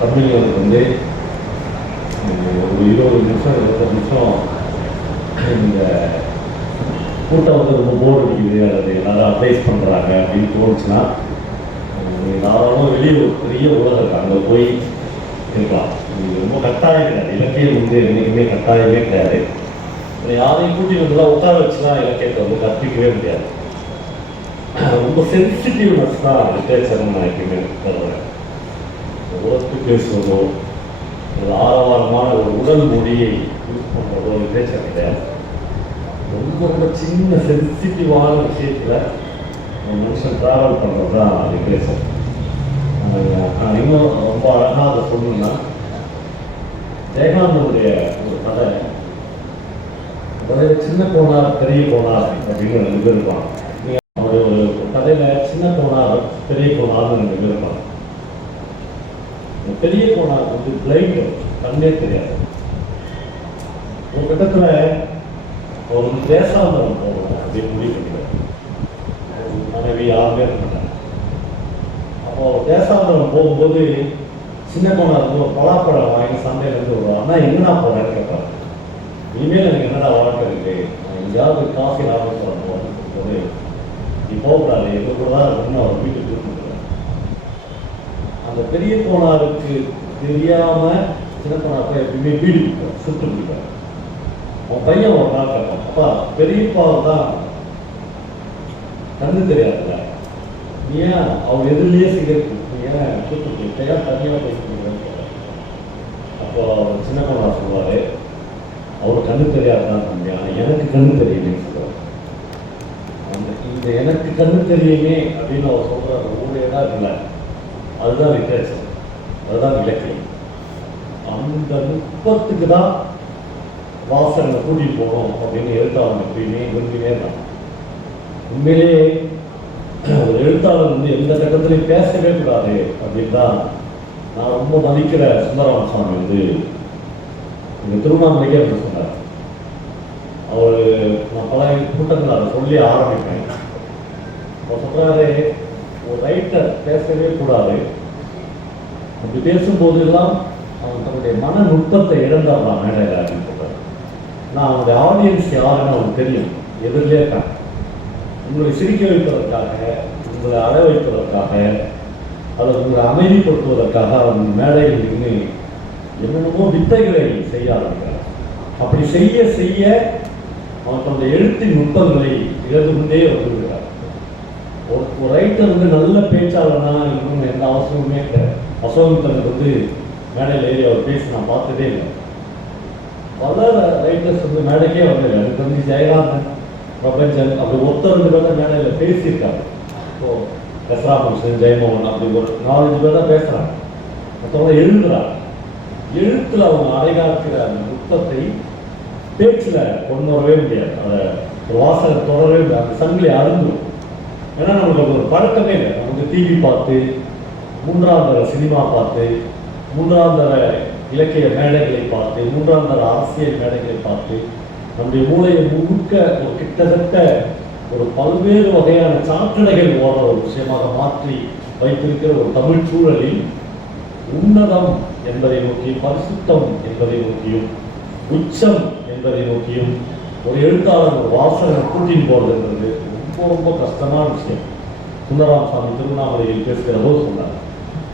தமிழர்களுக்கு வந்து ஒரு 20 நிமிஷம் 20 நிமிஷம் இந்த கூட்டம் வந்து ரொம்ப போர் அடிக்குது அல்லது எல்லாரும் அட்வைஸ் பண்ணுறாங்க அப்படின்னு தோணுச்சுன்னா தாராளமாக வெளியே ஒரு பெரிய உலகம் இருக்கு, அங்கே போய் இருக்கலாம். இது ரொம்ப கட்டாயம் கிடையாது. இலக்கியம் வந்து என்றைக்குமே கட்டாயமே கிடையாது. யாரையும் கூட்டி வந்துலாம் உட்கார வச்சுலாம் இலக்கியத்தை வந்து கற்பிக்கவே முடியாது. ரொம்ப சென்சிட்டிவ்னஸ் தான் லிட்ரேச்சர்னு நான் எப்பயுமே கருதுறேன். உரத்து பேசுவதோ ஒரு ஆரவாரமான ஒரு உடல் மொழியை யூஸ் பண்ணுறதோ லிட்ரேச்சர் கிடையாது. ரொம்ப ரொம்ப சின்ன சென்சிட்டிவான விஷயத்தில் ஒரு மனுஷன் ட்ராவல் பண்ணுறது தான் லிட்ரேச்சர். நான் இன்னும் ரொம்ப அழகாக அதை சொல்லணும்னா, ஜெயகாந்தனுடைய ஒரு கதை, கதையில் சின்ன கோனார் பெரிய கோனார் அப்படின்னு 2 பேர் இருப்பாங்க. அவருடைய ஒரு கதையில் சின்ன கோனார் பெரிய கோனார்னு 2 பேர் இருப்பாங்க. பெரிய கோனார் வந்து பிளைண்ட், கண்ணே தெரியாது. ஒரு கட்டத்தில் அவர் வந்து தேசாந்தரம் போகணும் அப்படின்னு முடிவு பண்ணிடுவார். மனைவி யாருமே இருக்க மாட்டாங்க. அப்போ தேசாந்தரம் போகும்போது சின்ன கோனார் வந்து ஒரு பலாப்பழம் வாங்கி சந்தையிலேருந்து வருவார். ஆனால் எங்கடா போகிறேன்னு கேட்பார். இனிமேல் எனக்கு என்னடா வாழ்க்கை இருக்கு, நான் எங்கேயாவது காஃபி லாபம் சொல்லணும் போது நீ போகக்கூடாது, எங்க கூட தான் இருக்குன்னு அவர் வீட்டுக்கு கூப்பிட்டுருக்காரு. அந்த பெரிய கோனாருக்கு தெரியாம சின்ன கோனார் போய் எப்பயுமே வீடு பிடிப்பார், சுட்டு பிடிப்பார். அவன் பையன் ஒரு நாள் கேட்பான், அப்பா பெரியப்பா தான் கண்ணு தெரியாதுல்ல, நீ ஏன் அவர் எதிரிலேயே சிகரெட் நீ ஏன் சுட்டு பிடிப்பையா தனியாக போய். அப்போ சின்ன கோனார் சொல்லுவாரு, அவர் கண்ணு தெரியாதுதான் தம்பி, ஆனால் எனக்கு கண்ணு தெரியுமேன்னு சொல்லுவார். இந்த எனக்கு கண்ணு தெரியுமே அப்படின்னு அவர் சொல்ற அந்த ஊரே தான் இல்லை, அதுதான் லிட்ரேச்சர், அதுதான் இலக்கியம். அந்த நுட்பத்துக்கு தான் வாசகனை கூட்டிட்டு போகணும் அப்படின்னு எழுத்தாளர் எப்பயுமே விரும்பினே இருந்தாங்க. உண்மையிலேயே ஒரு எழுத்தாளர் வந்து எந்த கட்டத்திலையும் பேசவே கூடாது அப்படின்னு தான் நான் ரொம்ப மதிக்கிற சுந்தரராம சுவாமி வந்து இந்த திருவண்ணாமலைக்கே என்று சொன்னார். அவர் நான் பல கூட்டங்கள் அதை சொல்லி ஆரம்பிப்பேன். அவர் சொல்றாரு, ஒரு ரைட்டர் பேசவே கூடாது, அப்படி பேசும்போது எல்லாம் அவன் தன்னுடைய மன நுட்பத்தை இழந்தான் மேடையில் அப்படின்னு சொல்றாரு. நான் அவனுடைய ஆடியன்ஸ் யாருன்னு அவனுக்கு தெரியும், எதிரிலே இருக்காங்க. உங்களை சிரிக்க வைப்பதற்காக, உங்களை அழ வைப்பதற்காக, அல்லது உங்களை அமைதிப்படுத்துவதற்காக அவன் மேடையில் நின்று என்னென்னமோ வித்தைகளை செய்ய ஆரம்பிக்கிறார். அப்படி செய்ய செய்ய அவன் தன்னுடைய எழுத்தின் நுட்பங்களை இழந்து கொண்டே வந்துவிடுகிறார். ஒரு ரைட்டர் வந்து நல்ல பேச்சாளர்னா இன்னும் எந்த அவசரமுமே கிடையாது. அசோகத்தனுக்கு வந்து மேடையில் ஏறி அவர் பேசி நான் பார்த்ததே இல்லை. பல ரைட்டர்ஸ் வந்து மேடைக்கே வந்தது. அதுக்கு வந்து ஜெயகாந்தன், பிரபஞ்சன் அப்படி ஒருத்தர் 2 பேர் தான் மேடையில் பேசியிருக்காங்க. இப்போ ரசராமகிருஷ்ணன், ஜெயமோகன் அப்படி ஒரு 4-5 பேர் தான் பேசுகிறாங்க. மற்றவங்க எழுதுறாங்க. எழுத்துல அவங்க அடைகாக்கிற அந்த நுட்பத்தை பேச்சுல கொண்டு வரவே முடியாது. அதை ஒரு வாசனை தொடரவே முடியாது. அந்த சங்கிலி அருந்துடும். ஏன்னா நம்மளுக்கு ஒரு பழக்கமே இல்லை. நமக்கு டிவி பார்த்து, 3ஆம் தர சினிமா பார்த்து, 3ஆம் தர இலக்கிய மேடைகளை பார்த்து, 3ஆம் தர அரசியல் மேடைகளை பார்த்து நம்முடைய மூளையை முழுக்க ஒரு கிட்டத்தட்ட ஒரு பல்வேறு வகையான சாக்கடைகள் ஓடுற ஒரு விஷயமாக மாற்றி வைத்திருக்கிற ஒரு தமிழ் சூழலில் உன்னதம் என்பதை நோக்கியும், பரிசுத்தம் என்பதை நோக்கியும், உச்சம் என்பதை நோக்கியும் ஒரு எழுத்தாளர் ஒரு வாசகனை கூட்டின்னு போறதுன்றது ரொம்ப ரொம்ப கஷ்டமான விஷயம். சுந்தரராம சுவாமி திருவண்ணாமலையில் பேசுகிறதோ சொன்னார்,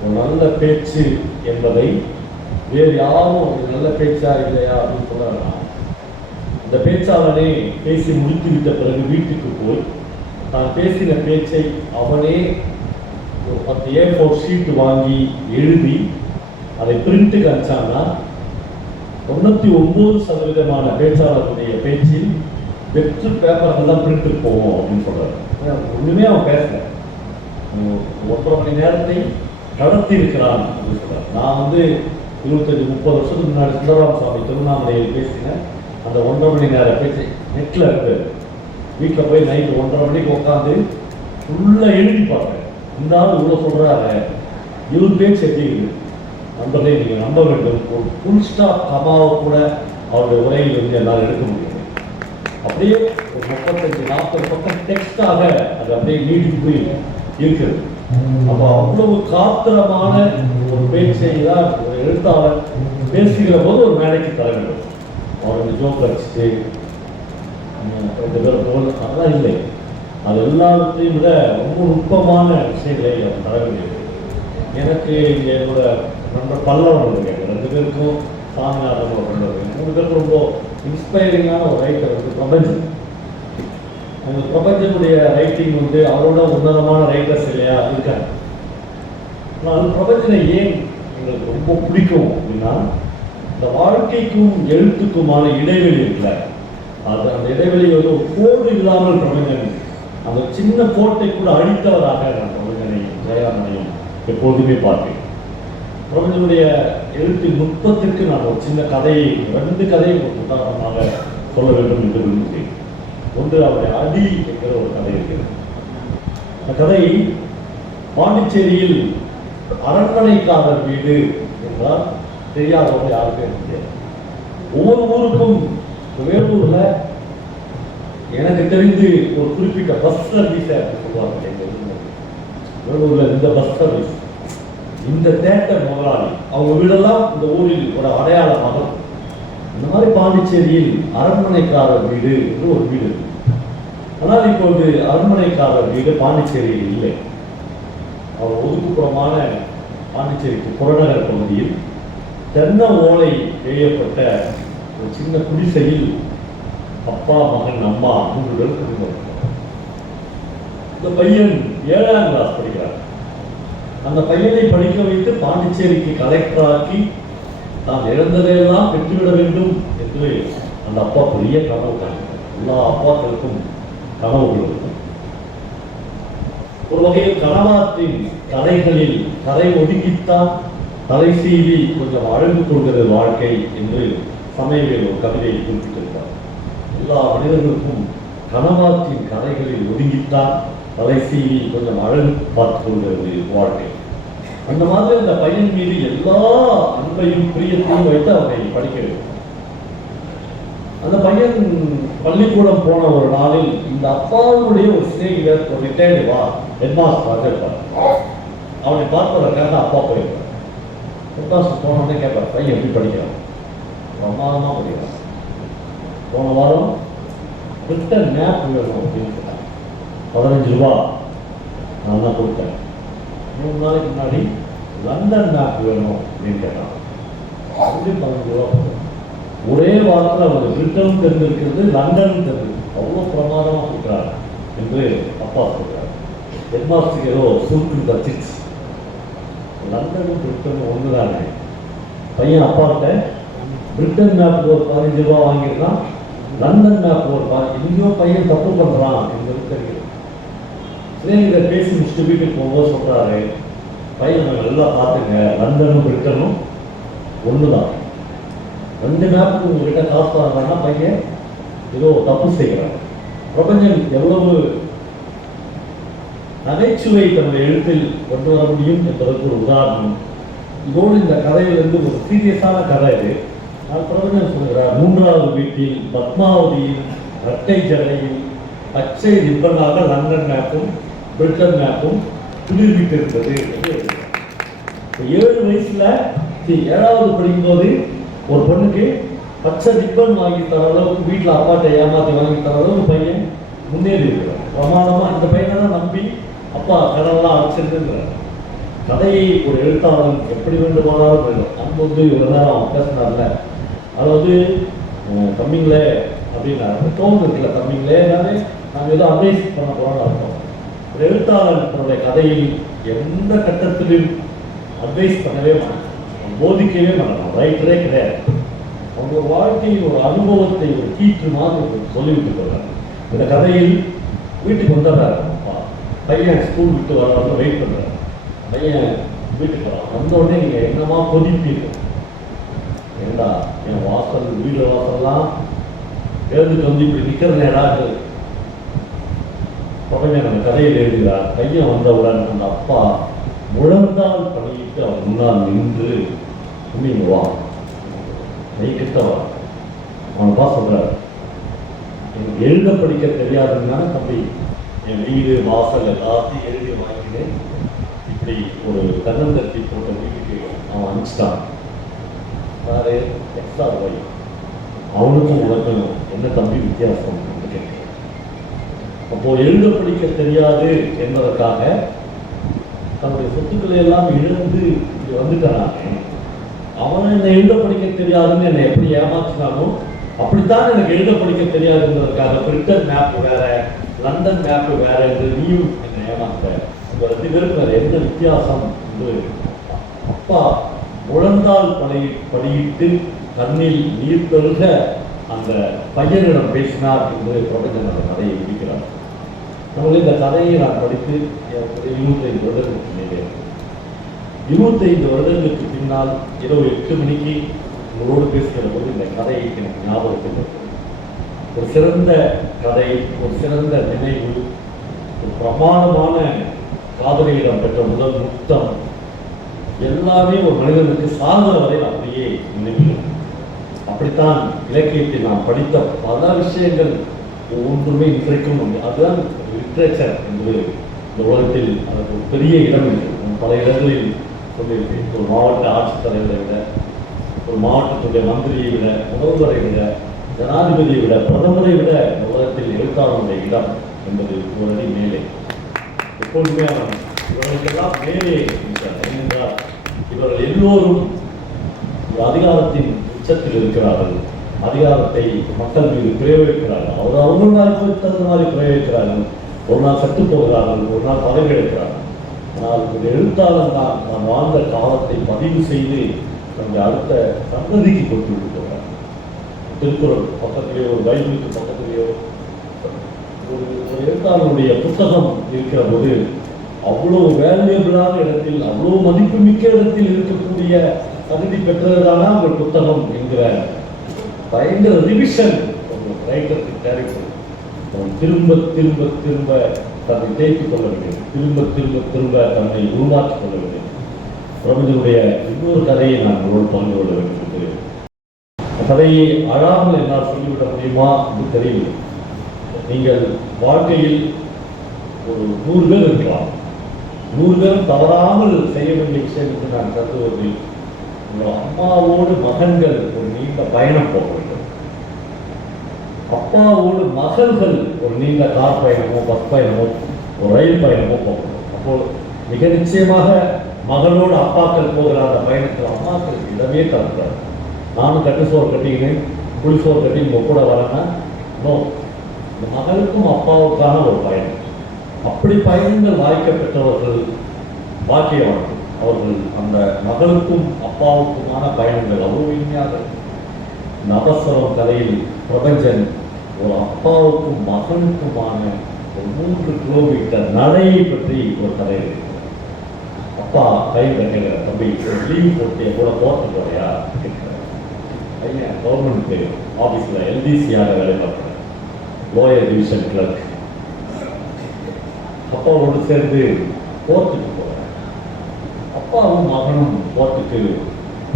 ஒரு நல்ல பேச்சு என்பதை வேறு யாரும் ஒரு நல்ல பேச்சா இல்லையா அப்படின்னு சொல்றாங்க. இந்த பேச்சாளனே பேசி முடித்து விட்ட பிறகு வீட்டுக்கு போய் தான் பேசின பேச்சை அவனே ஒரு 10 A4 ஷீட் வாங்கி எழுதி அதை பிரிண்ட்டுக்கு அனுப்பிச்சாங்கன்னா 99% பேச்சாளர்களுடைய பேச்சில் வெற்று பேப்பர்கள் தான் பிரிண்ட்டுக்கு போகும் அப்படின்னு சொல்றாரு. ஒண்ணுமே அவன் பேசல, 1.5 மணி நேரத்தை கடத்தி இருக்கிறான் அப்படின்னு சொல்றாரு. நான் வந்து 25-30 வருஷத்துக்கு முன்னாடி சுந்தரராம சுவாமி திருவண்ணாமலையில் பேசினேன். அந்த 1.5 மணி நேர பேச்சு நெட்ல இருக்கு. வீட்டில் போய் நைட்டு 1.5 மணிக்கு உட்காந்து ஃபுல்லாக எழுதி பார்ப்பேன். இந்த ஆள் இவ்வளோ சொல்கிறாரு, இவர் பேச்சு எப்படி இருக்குது நண்பர்களே, நீங்கள் நம்ப வேண்டும். ஒரு ஃபுல் ஸ்டாப் கமாவை கூட அவருடைய உரையில் இருந்து என்னால் எடுக்க முடியும். அப்படியே ஒரு 35-40 பக்கம் டெக்ஸ்டாக அது அப்படியே நீடித்து இருக்குது. அப்போ அவ்வளவு காத்திரமான ஒரு பேச்சை தான் ஒரு எழுத்தாளர் பேசுகிற போது ஒரு மேடைக்கு தர வேண்டும். அவருக்கு ஜோக் அடிச்சுட்டு ரெண்டு பேரும் போல் அதெல்லாம் இல்லை. அது எல்லாத்தையும் விட ரொம்ப நுட்பமான விஷயங்களை அவர் தர வேண்டியது. எனக்கு என்னோட நண்பர் பல்லவன் இருக்காங்க, ரெண்டு பேருக்கும் சாமிநாதன் ஒரு நண்பர், மூணு பேருக்கு ரொம்ப இன்ஸ்பைரிங்கான ஒரு ரைட்டர் வந்து பிரபஞ்சன். அந்த பிரபஞ்சனுடைய ரைட்டிங் வந்து அவரோட உன்னதமான ரைட்டர்ஸ் இல்லையா இருக்காங்க. ஆனால் பிரபஞ்சனை ஏன் எங்களுக்கு ரொம்ப பிடிக்கும் அப்படின்னா, இந்த வாழ்க்கைக்கும் எழுத்துக்குமான இடைவெளி இருக்குல்ல, அது அந்த இடைவெளி வந்து ஒரு கோடு இல்லாமல் பிரபஞ்சன் அந்த சின்ன கோட்டை கூட அழித்தவராக நான் பிரபஞ்சனையும் ஜெயராமனையும் எப்போதுமே பார்ப்பேன். பிரபஞ்சனுடைய எழுத்தின் நுட்பத்திற்கு நான் ஒரு சின்ன கதையை, ரெண்டு கதையை ஒரு உதாரணமாக சொல்ல வேண்டும் என்று விரும்புகிறேன். ஒன்று அவருடைய அடி என்கிற ஒரு கதை இருக்கிறது. அந்த கதை பாண்டிச்சேரியில் அரண்மனைக்காரர் வீடு என்றால் தெரியாதவங்க யாருக்கும் இருந்தது. ஒவ்வொரு ஊருக்கும் வேலூர்ல எனக்கு தெரிந்து ஒரு குறிப்பிட்ட பஸ் சர்வீஸ் சொல்லுவாங்க. வேலூர்ல இந்த பஸ் சர்வீஸ், இந்த தேட்டர் முதலாளி அவங்க வீடெல்லாம் இந்த ஊரில் ஒரு அடையாளமாக. இந்த மாதிரி பாண்டிச்சேரியில் அரண்மனைக்காரர் வீடு என்று ஒரு வீடு இருக்கு. ஆனால் இப்போது அரண்மனைக்காரர் வீடு பாண்டிச்சேரியில் இல்லை. அவர் ஒதுக்குப்புறமான பாண்டிச்சேரிக்கு புறநகர் பகுதியில் தென்னை ஓலை வேயப்பட்ட ஒரு சின்ன குடிசையில் அப்பா, மகன், அம்மா 3 பேர் குடும்பம். இந்த பையன் 7ஆம் கிளாஸ் படிக்கிறார். அந்த பையனை படிக்க வைத்து பாண்டிச்சேரிக்கு கலெக்டராக்கி தான் இழந்ததையெல்லாம் பெற்றுவிட வேண்டும் என்று அந்த அப்பா பெரிய கனவு காண்கிறார். எல்லா அப்பாக்களுக்கும் கனவுகள் இருக்கும். ஒரு வகையில் கனவாற்றின் கரைகளில் கரை ஒதுக்கித்தான் தலை சீவி கொஞ்சம் அழகு கொள்கிறது வாழ்க்கை என்று சமயவேல் ஒரு கவிதையை குறிப்பிட்டிருக்கிறார். எல்லா மனிதர்களுக்கும் கனவாற்றின் கரைகளில் ஒதுங்கித்தான் தலை சீவி கொஞ்சம் அழகு பார்த்து கொள்கிறது வாழ்க்கை. அந்த மாதிரி அந்த பையன் மீது எல்லா அன்பையும் பிரியத்தையும் வைத்து அவனை படிக்க வேண்டும். அந்த பையன் பள்ளிக்கூடம் போன ஒரு நாளில் இந்த அப்பாவுடைய ஒரு சிநேகிதர், ஒரு ரிட்டையர்டு ஹெட்மாஸ்டராக இருப்பார். அவனை பார்ப்பதற்காக அப்பா போயிருப்பார். ஹெட்மாஸ்டர் போனோடனே கேட்பார், பையன் எப்படி படிக்கிறான்? பிரமாதமாக படிக்கிறான். போன வாரம் ரிட்டன் மேப் வேணும் அப்படின்னு கேட்டாங்க. 15 ரூபா நான் தான் கொடுத்தேன். 3 நாளைக்கு முன்னாடி லண்டன் மேப் வேணும் அப்படின்னு கேட்டான். 15 ரூபா கொடுத்தேன். ஒரே வாரத்தில் அவர் பிரிட்டனும் தெரிஞ்சிருக்கிறது, லண்டனும் தெரிஞ்சிருக்கு. அவ்வளோ பிரமாதமாக கொடுக்குறாரு என்று அப்பா சொல்கிறார். ஹெட்மாஸ்டருக்கு ஏதோ சுருக்கு தச்சிச்சு. லண்டனும் பிரிட்டனும் ஒன்று தானே. பையன் அப்பாட்ட பிரிட்டன் மேப் ஒரு 15 ரூபா வாங்கியிருக்கான், லண்டன் மேப் ஒரு எங்கேயோ பையன் தப்பு பண்ணுறான் என்பது தெரிகிறது. இதை பேசி முடிச்சுட்டு வீட்டுக்கு போகும்போது சொல்கிறாரு, பையன் நல்லா பார்த்துங்க, லண்டனும் பிரிட்டனும் ஒன்று தான். 2 மேப்புக்கு உங்ககிட்ட காசு வாங்கினா பையன் ஏதோ தப்பு செய்கிறார். பிரபஞ்சன் எவ்வளவு நகைச்சுவை தன்னுடைய எழுத்தில் கொண்டு வர முடியும் என்பதற்கு ஒரு உதாரணம். இதோடு இந்த கதையிலிருந்து ஒரு சீரியஸான கதை இது. நான் பிரபஞ்சன் சொல்கிறார், 3வது வீட்டில் பத்மாவதியின் இரட்டை ஜடையில் பச்சை ரிப்பனாக லண்டன் மேப்பும் பிரிட்டன் மேப்பும் குளிர்விட்டிருந்தது. 7 வயசுல 7வது படிக்கும்போது ஒரு பொண்ணுக்கு பச்சை ரிப்பன் வாங்கி தர அளவுக்கு வீட்டில் அப்பாட்ட ஏமாற்றி வாங்கி தர அளவுக்கு பையன் முன்னேறி இருக்கிறார். பிரமாதமாக இந்த பையனை தான் நம்பி அப்பா கடவுளாக அழைச்சிருந்துங்கிறார். கதையை ஒரு எழுத்தாளர் எப்படி வேண்டுமானாலும் வேண்டும். நம்ம வந்து இவ்வளோ நேரம் அவன் பேசினார்ல, அதாவது தம்பிங்கள அப்படின்னா தோணு இருக்குல்ல, தம்பிங்களே எல்லாமே நாங்கள் ஏதோ அட்வைஸ் பண்ண போகிறோம்னு அர்த்தம். ஒரு எழுத்தாளர் தன்னுடைய கதையில் எந்த கட்டத்திலும் அட்வைஸ் பண்ணவே மாட்டோம், போதிக்கவே மாட்டோம், ரைட்டரே கிடையாது. அவங்க வாழ்க்கையில் ஒரு அனுபவத்தை ஒரு கீற்று மாதிரி சொல்லிவிட்டு போகிறார். இந்த கதையில் வீட்டுக்கு வந்துடுறாரு அப்பா, பையன் ஸ்கூல் விட்டு வர வெயிட் பண்ணுறாரு. பையன் வீட்டுக்கு வரான். வந்த உடனே நீங்கள் என்னமா கொதிப்பீர்கள், ஏண்டா என் வாசல் வீடு வாசல்லாம் எழுந்துட்டு வந்து இப்படி நிற்கிற நேராக பிரபஞ்சன் அந்த கதையில் எழுதுகிறார். பையன் வந்தவுடன் அந்த அப்பா முழந்தால் பணியிட்டு அவன் முன்னால் நின்று நீங்க வா, கிட்ட வா. அவனப்பா சொல்றாரு, எனக்கு எழுத படிக்க தெரியாதுன்னா தம்பி, என் வீடு வாசல் எல்லாத்தையும் எழுதி வாங்கினேன், இப்படி ஒரு தன்னந்தட்டி போட்ட வீட்டுக்கு அவன் அனுப்பிச்சிட்டான். வேறு எக்ஸ்ட்ரா ஒய் அவனுக்கும் உனக்கும் என்ன தம்பி வித்தியாசம் கேட்கிறேன். அப்போ எழுத படிக்க தெரியாது என்பதற்காக தன்னுடைய சொத்துக்களை எல்லாம் இழந்து இங்கே வந்துட்டானாங்க. அவனை என்னை எழுத படிக்க தெரியாதுன்னு என்னை எப்படி ஏமாற்றினானோ அப்படித்தான் எனக்கு எழுத படிக்க தெரியாது என்பதற்காக பிரிட்டன் மேப் வேற, லண்டன் மேப் வேற என்று நீயும் என்னை ஏமாற்ற. உங்க 2 பேருக்கு வேற என்ன வித்தியாசம் என்று அப்பா முழந்தால் படியிட்டு கண்ணில் நீர் பெருக அந்த பையனிடம் பேசினார் என்று பிரபஞ்சன் அந்த கதையை முடிக்கிறார். நம்மளே இந்த கதையை நான் படித்து 25 வருடங்களுக்கு மேலே 25 வருடங்களுக்கு பின்னால் இரவு 8 மணிக்கு உங்களோடு பேசுகிற போது இந்த கதையை எனக்கு ஞாபகத்தில் ஒரு சிறந்த கதை, ஒரு சிறந்த நினைவு, ஒரு பிரமாணமான காதலியிடம் பெற்ற முதல் முத்தம் எல்லாமே ஒரு மனிதனுக்கு சார்ந்த வரை அப்படியே நினைவுகள். அப்படித்தான் இலக்கியத்தை நான் படித்த பல விஷயங்கள் ஒவ்வொன்றுமே இன்றைக்கும் அதுதான் லிட்ரேச்சர் என்று இந்த உலகத்தில் அதற்கு ஒரு பெரிய இடம் இல்லை. பல இடங்களில் சொல்லியிருக்கேன். ஒரு மாவட்ட ஆட்சித்தலைவரை விட, ஒரு மாவட்டத்துடைய மந்திரியை விட, முதல்வரை விட, ஜனாதிபதியை விட, பிரதமரை விட இந்த உலகத்தில் எழுத்தாளருடைய இடம் என்பது ஒரு அடி மேலே. எப்பொழுதுமே அவன் இவர்களுக்கெல்லாம் மேலே இருக்கிறார். ஏனென்றால் இவர்கள் எல்லோரும் ஒரு அதிகாரத்தின் உச்சத்தில் இருக்கிறார்கள். அதிகாரத்தை மக்கள் மீது பிரயோகிக்கிறார்கள். அவர்கள் வாய்ப்பு தகுந்த மாதிரி பிரயோகிக்கிறார்கள். ஒரு நாள் சட்டு போகிறார்கள், ஒரு நாள் பதவி எடுக்கிறார்கள். ஆனால் ஒரு எழுத்தாளர் தான் நான் வாழ்ந்த காலத்தை பதிவு செய்து நம்முடைய அடுத்த சந்ததிக்கு கொடுத்து விட்டு போகிறார். திருக்குறள் பக்கத்திலேயோ, ஒரு பைபிளுக்கு பக்கத்திலேயோ ஒரு எழுத்தாளருடைய புத்தகம் இருக்கிற போது அவ்வளோ வேல்யூபிளான இடத்தில், அவ்வளோ மதிப்புமிக்க இடத்தில் இருக்கக்கூடிய தகுதி பெற்றதுதானா ஒரு புத்தகம் என்கிற பயங்கர ரிவிஷன் ஒரு ரைட்டருக்கு தேவைப்படும். திரும்ப திரும்ப திரும்ப தன்னை தேய்த்துக் கொள்ள வேண்டும், திரும்ப திரும்ப திரும்ப தன்னை உருவாக்கிக் கொள்ள வேண்டும். பிரபஞ்சனுடைய இன்னொரு கதையை நான் உங்களோடு பகிர்ந்து கொள்ள வேண்டும். கதையை அழாமல் என்னால் சொல்லிவிட முடியுமா என்று தெரியவில்லை. நீங்கள் வாழ்க்கையில் ஒரு 100 பேர் இருக்கலாம். 100 பேரும் தவறாமல் செய்ய வேண்டிய விஷயம் என்று நான் கருதுவதில் உங்கள் அம்மாவோடு மகன்கள் ஒரு நீண்ட பயணம் போக வேண்டும். அப்பாவோடு மகள்கள் ஒரு நீண்ட கார் பயணமோ, பஸ் பயணமோ, ஒரு ரயில் பயணமோ போகணும். அப்போ மிக நிச்சயமாக மகளோடு அப்பாக்கள் போகிற அந்த பயணத்தில் அம்மாக்களுக்கு இடமே தரக்கூடாது. நானும் கட்டுசோறு கட்டிக்கினேன், புளிசோறு கட்டி உங்க கூட வரேன்னா நோ. இந்த மகளுக்கும் அப்பாவுக்கான ஒரு பயணம். அப்படி பயணங்கள் வாய்க்க பெற்றவர்கள் பாக்கியவான்கள். அவர்கள் அந்த மகளுக்கும் அப்பாவுக்குமான பயணங்கள் அவ்வளவு இனிமையாக. இந்த அபஸ்வரம் கதையில் பிரபஞ்சன் ஒரு அப்பாவுக்கும் மகனுக்குமான ஒரு 3 கிலோமீட்டர் நடையை பற்றி ஒரு கதை இருக்கு. அப்பா கை கட்டுகிற தம்பி லீவ் போட்டு கூட போட்டு போறையா கேட்கிறார். பையன் கவர்மெண்ட் ஆஃபீஸில் எல்டிசியாக வேலை பார்க்குறேன், லோயர் டிவிஷன் கிளர்க். அப்பாவோடு சேர்ந்து கோர்ட்டுக்கு போகிறேன். அப்பாவும் மகனும் கோர்ட்டுக்கு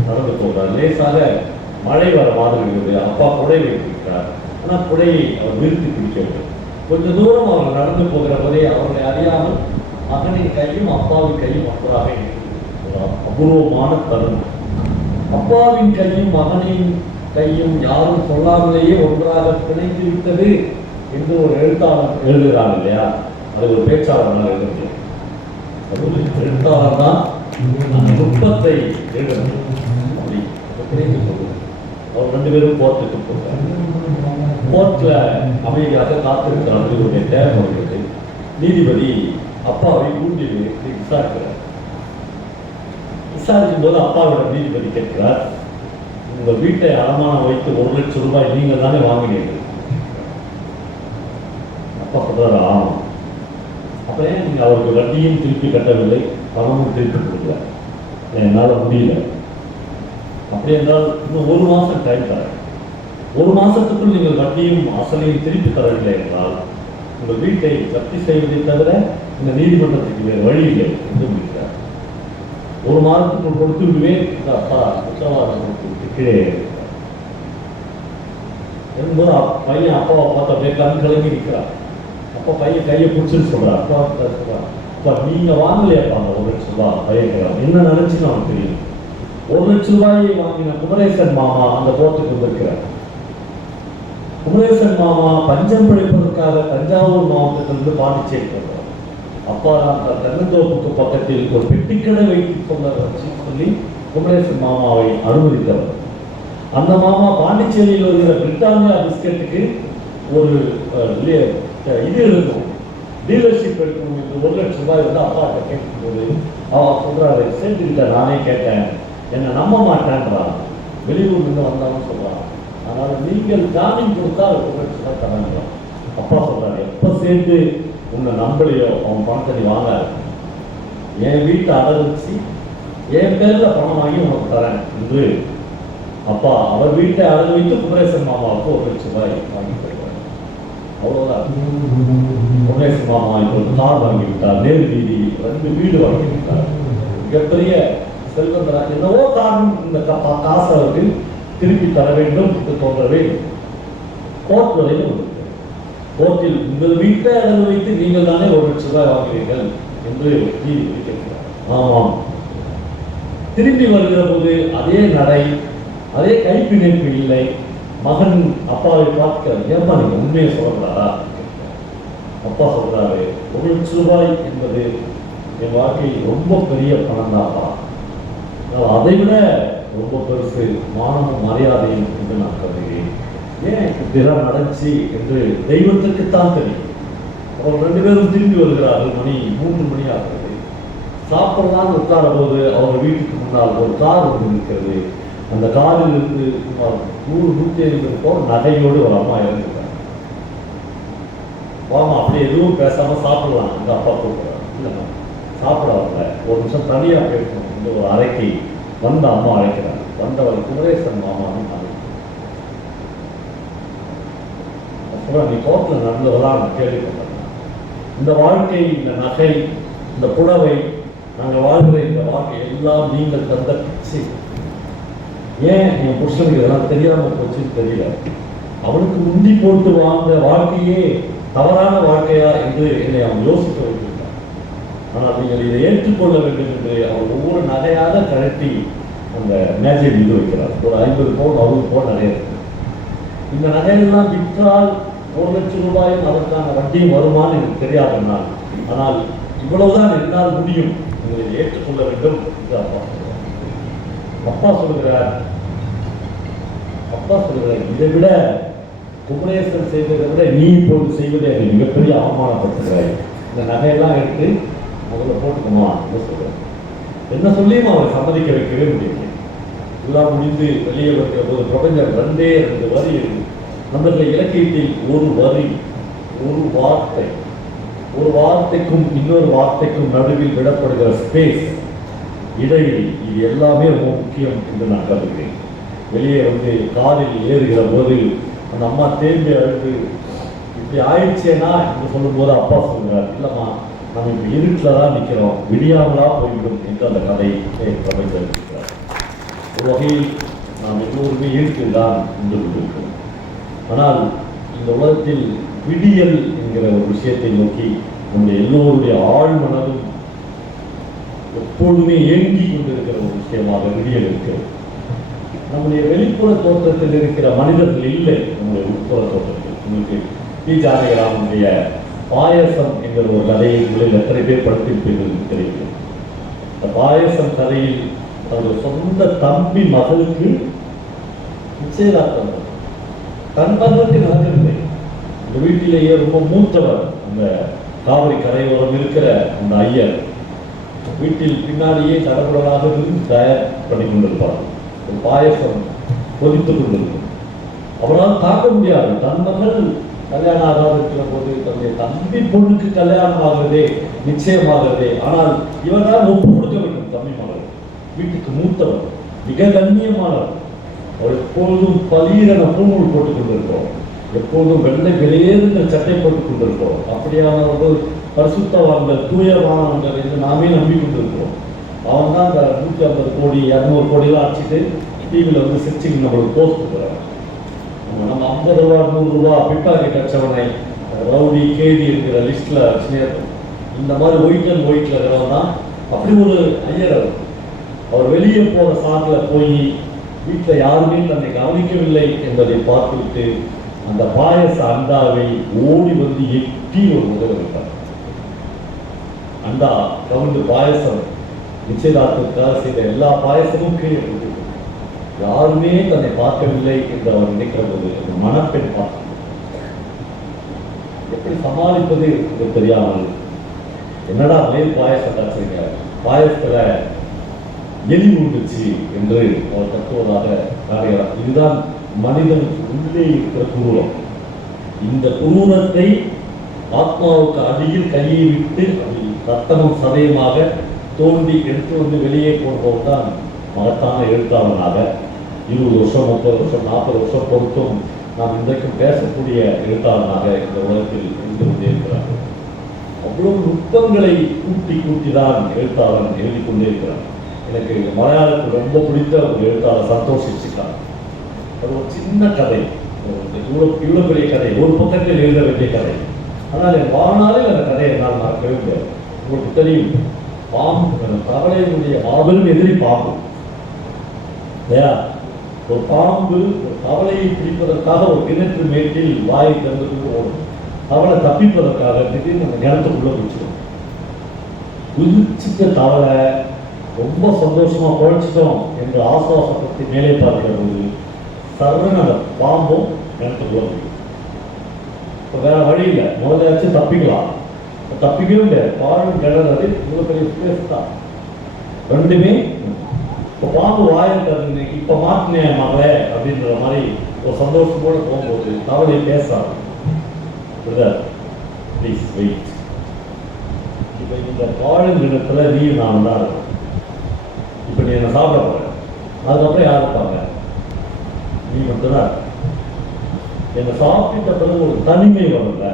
நடந்து போகிறார். லேசாக மழை வர மாதிரி இருக்குது. அப்பா புடை வைத்திருக்கிறார். ஆனால் புடையை அவர் விருத்தி பிடிக்கவில்லை. கொஞ்சம் தூரம் அவர் நடந்து போகிற போதே அவர்களை அறியாமல் மகனின் கையும் அப்பாவின் கையும் ஒன்றாக ஒரு அபூர்வமான தருணம். அப்பாவின் கையும் மகனின் கையும் யாரும் சொல்லாமலேயே ஒன்றாக பிணைந்து விட்டது என்று ஒரு எழுத்தாளர் எழுதுகிறார் இல்லையா? அது ஒரு பேச்சாளர் எழுத முடியும். அது ஒரு எழுத்தாளர் தான் அந்த நுட்பத்தை எழுத முடியும். அப்படி பிணைந்து கொள்வது. அவர் 2 பேரும் கோர்ட்டுக்கு போகிறார். கோர்ட்டில் அமைதியாக காத்திருக்கிறார்கள். இவருடைய தேவை வருகிறது. நீதிபதி அப்பாவை கூட்டிட்டு விசாரிக்கிறார். விசாரிக்கும் போது அப்பாவிடம் நீதிபதி கேட்கிறார், உங்கள் வீட்டை அடமானம் வைத்து 1 லட்சம் ரூபாய் நீங்கள் தானே வாங்கினீர்கள்? அப்பா சொல்றாரு ஆமாம். அப்போ ஏன் நீங்கள் அவருக்கு வட்டியும் திருப்பி கட்டவில்லை, பணமும் திருப்பி கொடுக்கல? என்னால் முடியல. அப்படி என்றால் இன்னும் 1 மாதம் டைம் தரேன். 1 மாதத்துக்குள் நீங்கள் வட்டியும் அசலையும் திருப்பி தரவில்லை என்றால் உங்கள் வீட்டை ஜப்தி செய்வதை தவிர இந்த நீதிமன்றத்துக்கு வேறு வழி இல்லை என்று முடிக்கிறார். 1 மாதத்துக்குள் கொடுத்து விடுவேன் இந்த அப்பா உத்தரவாதம் கொடுத்து விட்டு கீழே என்பது பையன் அப்பாவை பார்த்து அப்படியே கண் கலங்கி நிற்கிறார். அப்பா பையன் கையை பிடிச்சுன்னு சொல்றார். அப்பா சொல்றார், அப்பா நீங்கள் வாங்கலையாப்பா அந்த 1,00,000 பையன் கேட்குறான். என்ன நினச்சின்னு அவனுக்கு தெரியும். 1,00,000 வாங்கின குமரேசன் மாமா அந்த போர்ட்டுக்கு வந்திருக்கிறார். குமரேசன் மாமா பஞ்சம் பிழைப்பதற்காக தஞ்சாவூர் மாவட்டத்திலிருந்து பாண்டிச்சேரி போகிறார். அப்பா அந்த தென்னந்தோப்புக்கு பக்கத்தில் ஒரு பெட்டிக்கடை வைத்து சொல்லி குமரேசன் மாமாவை அனுமதித்தவர். அந்த மாமா பாண்டிச்சேரியில் வருகிற பிரிட்டானியா பிஸ்கெட்டுக்கு ஒரு இது இருக்கும், டீலர்ஷிப் எடுக்கணும் என்று 1,00,000 வந்து அப்பாட்ட கேட்கும்போது அவன் சொல்கிறாரு, சேர்த்துக்கிட்ட நானே கேட்டேன், என்னை நம்ப மாட்டேன்றான், வெளியூர்லேருந்து வந்தாலும் சொல்கிறான், அதனால் நீங்கள் ஜாமீன் கொடுத்தா 1,00,000 தராங்க. அப்பா சொல்கிறாரு, எப்போ சேர்த்து உன்னை நம்பலையோ அவன் பணத்தை நீ வாங்காது, என் வீட்டை அடகு என் பேரில் பணம் வாங்கி உனக்கு தரேன் என்று அப்பா அவர் வீட்டை அடகு வைத்து குமரேசன் மாமாவுக்கு 1,00,000 வாங்கி தருவார். அவ்வளோதான். குமரேசன் மாமா இப்போது கார் வாங்கி விட்டார், நேரு வீதி 2 வீடு வாங்கி விட்டார், மிகப்பெரிய செல்வந்தராக. என்னவோ காரணம் இந்த காசு அவர்கள் திருப்பி தர வேண்டும் என்று தோன்றவே கோர்ட் வரையில் கோர்ட்டில் உங்கள் வீட்டை அடகு வைத்து நீங்கள் தானே 1,00,000 வாங்குவீர்கள் என்று நீதி கேட்கிறார். ஆமாம். திரும்பி வருகிற போது அதே நடை, அதே கைப்பிணைப்பு இல்லை. மகன் அப்பாவை பார்க்க, ஏன்பா நீங்க உண்மையை சொல்றாரா? அப்பா சொல்றாரு, 1,00,000 என்பது என் வாழ்க்கையில் ரொம்ப பெரிய பணம் தான்ப்பா, அதை விட ரொம்ப பெருசு மானமும் மரியாதையும் என்று நான் கருதுகிறேன். ஏன் இப்படிலாம் நடந்துச்சு என்று தெய்வத்திற்குத்தான் தெரியும். அவர் 2 பேரும் திரும்பி வருகிறார்கள். மணி 3 மணி ஆகிறது. சாப்பிடலாம் உட்கார போது அவர் வீட்டுக்கு முன்னால் ஒரு கார் வந்து இருக்கிறது. அந்த காரில் இருந்து சுமார் 100-150 நகையோடு ஒரு அம்மா இறந்துட்டாங்க. வாமா அப்படி எதுவும் பேசாம சாப்பிடலாம் அந்த அப்பா கூப்பிடுறாரு. இல்லைண்ணா சாப்பிட வரல, ஒரு நிமிஷம் தனியாக பேசணும் இந்த ஒரு அறைக்கு வந்த அம்மா அழைக்கிறார். வந்தவர் குமரேசன் மாமான்னு அழைக்கிறார். அப்புறம் நீ கோர்ட்டில் நடந்ததெல்லாம் கேள்விப்பட்டேன். இந்த வாழ்க்கை, இந்த நகை, இந்த புடவை, நாங்கள் வாழ்கிற இந்த வாழ்க்கை எல்லாம் நீங்கள் தந்த பிச்சை. ஏன் என் புருஷனுக்கு இதெல்லாம் தெரியாமல் போச்சுன்னு தெரியல. அவனுக்கு முந்தி போட்டு வாழ்ந்த வாழ்க்கையே தவறான வாழ்க்கையா என்று என்னை அவன் யோசிக்க வைத்திருந்தான். ஆனால் நீங்கள் இதை ஏற்றுக்கொள்ள வேண்டும் என்று அவர் ஒவ்வொரு நகையாக கழட்டி அந்த மேஜை மீது வைக்கிறார். ஒரு 50 பவுன் 60 பவுன் நிறைய இருக்கு. இந்த நகையெல்லாம் விற்றால் 1,00,000 அதற்கான வட்டியும் வருமானு எனக்கு தெரியாதுன்னா, ஆனால் இவ்வளவுதான் என்னால் முடியும், இதை ஏற்றுக்கொள்ள வேண்டும் என்று அப்பா சொல்கிறார். அப்பா சொல்கிறார், இதை விட குமரேசன் செய்வதை விட நீ இப்போது செய்வதை எனக்கு மிகப்பெரிய அவமானப்படுத்துகிறாய். இந்த நகையெல்லாம் எடுத்து முதல்ல போட்டுக்குமா என்று சொல்கிறார். என்ன சொல்லியும் அவர் சம்மதிக்க வைக்கவே முடியல. எல்லாம் முடிந்து வெளியே வருகிற போது பிரபஞ்சம் 2 வரி இருக்கு. நம்மளுடைய இலக்கியத்தில் ஒரு வரி, ஒரு வார்த்தை, ஒரு வார்த்தைக்கும் இன்னொரு வார்த்தைக்கும் நடுவில் விடப்படுகிற ஸ்பேஸ், இடைவெளி, இது எல்லாமே ரொம்ப முக்கியம் என்று நான் கருதுகிறேன். வெளியே வந்து காரில் ஏறுகிற போது அந்த அம்மா தேம்பி அழுது இப்படி ஆயிடுச்சேனா என்று சொல்லும்போது அப்பா சொல்கிறார், இல்லைம்மா நம்ம இப்போ இருட்டில் தான் நிற்கிறோம், விடியாமலா போய்விடும் என்று அந்த கதையை பிரபஞ்சம். ஒரு வகையில் நாம் எல்லோருமே இருட்டில் தான் நின்று கொண்டிருக்கிறோம். ஆனால் இந்த உலகத்தில் விடியல் என்கிற ஒரு விஷயத்தை நோக்கி நம்முடைய எல்லோருடைய ஆழ்மனதும் எப்பொழுதுமே ஏங்கி கொண்டிருக்கிற ஒரு விஷயமாக விடியல் இருக்கிறது. நம்முடைய வெளிப்புற தோற்றத்தில் இருக்கிற மனிதர்கள் இல்லை, நம்முடைய உட்புற தோற்றத்தில். உங்களுக்கு டி. ஜானகிராமனுடைய பாயசம் என்கிற ஒரு கதையை உங்களில் எத்தனை பேர் படித்திருப்பீர்கள் தெரியும். இந்த பாயசம் கதையில் தன்னுடைய சொந்த தம்பி மகளுக்கு நிச்சயதார்த்தம், தன் மகளுக்கு நடக்கவில்லை. இந்த வீட்டிலேயே ரொம்ப மூத்தவர், அந்த காவிரி கரையோரம் இருக்கிற அந்த ஐயர் வீட்டில் பின்னாடியே கடவுளாக இருந்து தயார் பண்ணி கொண்டிருப்பார். ஒரு பாயசம் கொதித்துக் கொண்டிருக்கும். அவரால் தாக்க முடியாது. தன் மகள் கல்யாணம் ஆகாது இருக்கிற போது தன்னுடைய தம்பி பொண்ணுக்கு கல்யாணம் ஆகிறதே நிச்சயமாகிறதே. ஆனால் இவர் தான் ஒப்பு கொடுக்க வேண்டும். தம்பி மகள் வீட்டுக்கு மூத்தவர், மிக கண்ணியமானவர். அவர் எப்பொழுதும் பலீரென பூநூல் போட்டுக் கொண்டிருக்கிறோம், எப்போதும் வெள்ளை வெளியேறுகிற சட்டை போட்டுக் கொண்டிருக்கிறோம். அப்படியானவர்கள் பரிசுத்தவான்கள், தூயவானவர்கள் என்று நாமே நம்பிக்கொண்டிருக்கிறோம். அவன் தான் இந்த 150 கோடி 200 கோடிலாம் அடிச்சுட்டு டிவியில் வந்து சிரிச்சிங்க நம்மளுக்கு போஸ்ட் கொடுக்குறாங்க. நம்ம 50 ரூபா 100 ரூபா பிப்பாக்கெட் அடிச்சவனை ரவுடி கேடி இருக்கிற லிஸ்ட்ல வச்சுனே இருக்கும். இந்த மாதிரி ஒயிட்ல இருக்கிறவன் தான் அப்படி ஒரு ஐயர். அவர் வெளியே போற சாட்டில் போய் வீட்டில் யாருமே தன்னை கவனிக்கவில்லை என்பதை பார்த்துவிட்டு அந்த பாயச அண்டாவை ஓடி வந்து எட்டி ஒரு முதல் வைத்தார். அண்டா கவுண்டு பாயசம் நிச்சயதார்த்தத்துக்காக செய்த எல்லா பாயசமும் கீழே கொண்டு யாருமே தன்னை பார்க்கவில்லை என்று அவர் நினைக்கிற போது அந்த மணப்பெண் பார்க்க எப்படி சமாளிப்பது என்று தெரியாமல் என்னடா மேல் பாயசம் காய்ச்சிருக்க, பாயசத்துல எலி உண்டுச்சு என்று அவர் தத்துவதாக காட்டுகிறார். இதுதான் மனிதனுக்கு உள்ளே இருக்கிற குரூரம். இந்த குரூரத்தை ஆத்மாவுக்கு அடியில் கையை விட்டு ரத்தமும் சதயமாக தோண்டி எடுத்து வந்து வெளியே போடுபவன் தான் மகத்தான எழுத்தாளனாக 20 வருஷம் 30 வருஷம் 40 வருஷம் பொறுத்தும் நாம் இன்றைக்கும் பேசக்கூடிய எழுத்தாளனாக இந்த உலகத்தில் இருந்து கொண்டே இருக்கிறார். அவ்வளவு நுட்பங்களை கூட்டி தான் எழுத்தாளன் எழுதி கொண்டே இருக்கிறார். எனக்கு மலையாளத்தில் ரொம்ப பிடித்த ஒரு எழுத்தாளர் சந்தோஷ் சிச்சிக்கார். அது ஒரு சின்ன கதை, இவ்வளவு பெரிய கதை, ஒரு பக்கத்தில் எழுத வேண்டிய கதை. ஆனால் என் வாழ்நாளில் அந்த கதையை என்னால் மறக்கவே முடியாது. உங்களுக்கு தெரியும், பாம்பு தவளையினுடைய மாபெரும் எதிரி பாம்பு இல்லையா? ஒரு பாம்பு ஒரு தவளையை பிடிப்பதற்காக ஒரு கிணற்று மேட்டில் வாயை திறந்து கொண்டு ஓடும். தவளை தப்பிப்பதற்காக திடீர்னு அந்த கிணத்துக்குள்ள குதிச்சிடும். குதிச்சிட்ட தவளை ரொம்ப சந்தோஷமா குழைச்சிட்டோம் என்று ஆசுவாசப்படுத்தி மேலே பார்க்கிற போது சர்வன் அந்த பாம்பும் கிணத்துக்குள்ள போயிடும். இப்போ வேற வழி இல்லை, முதலாச்சும் தப்பிக்கலாம், தப்பிக்கவே முடியாது. பாழும் கிணறு இவ்வளோ பெரிய ஸ்பேஸ் தான். ரெண்டுமே இப்போ பாம்பு வாயிருக்காது, இப்போ மாற்றினேன் மகளே அப்படின்ற மாதிரி ஒரு சந்தோஷத்தோடு போகும்போது தவளை பேசாது. Please wait. இப்போ இந்த பாழும் கிணத்துல நீ நான் தான் இருக்கும். இப்போ நீ என்ன சாப்பிட போற, அதுக்கப்புறம் யார் இருப்பாங்க? நீ மட்டும்தான். என்னை சாப்பிட்ட பிறகு ஒரு தனிமை வரல.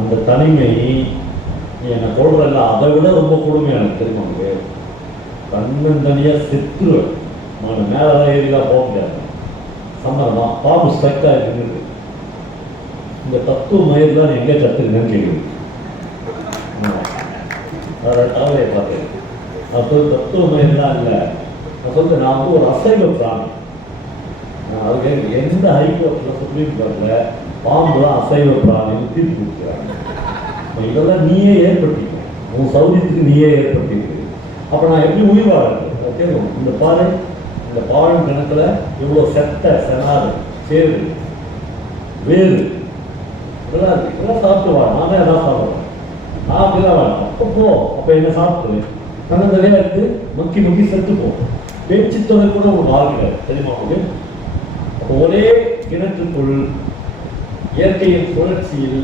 அந்த தனிமை நீ என்னை கொள்றல, அதை விட ரொம்ப கொடுமையான தெரியுமா? தன்னந்தனியாக செத்துருவேன். நான் மேலதான் ஏறிலாம் போக முடியாது. சம்மதமா பாம்பு ஸ்ட்ரக் ஆகிருக்கு. இந்த தத்துவ மயிர் தான் எங்கே கற்றுருங்கன்னு கேட்குது. தவறையை பார்த்தேன். நான் சொல்ல தத்துவ மயிர் தான் இல்லை. நான் சொல்ல நான் வந்து ஒரு அசைவ பிராணி. நான் அதுக்கு எந்த ஹைகோர்ட்டில் சுப்ரீம் கோர்ட்டில் பாம்பு தான் அசைவ பிராணின்னு தீர்ப்பு கொடுக்குறாங்க. இதெல்லாம் நீயே ஏற்படுத்திக்க, உன் சௌரியத்துக்கு நீயே ஏற்படுத்திக்க. அப்போ நான் எப்படி உயிர் வாழறது கேட்கணும். இந்த பாறை, இந்த பாழும் கிணத்துல இவ்வளோ செத்த செனாறு சேரு வேறு இதெல்லாம் சாப்பிட்டு வா. நான் தான் எதாவது சாப்பிட்றேன். நான் அப்படிதான் வேணும். அப்போ என்ன சாப்பிட்டு கணந்தரையா இருக்கு, மக்கி செத்து போகும். பேச்சு தொகை கூட ஒரு வாழ்கிறார் தெரியுமா உங்களுக்கு? அப்போ ஒரே கிணற்றுக்குள் இயற்கையின் சுழற்சியில்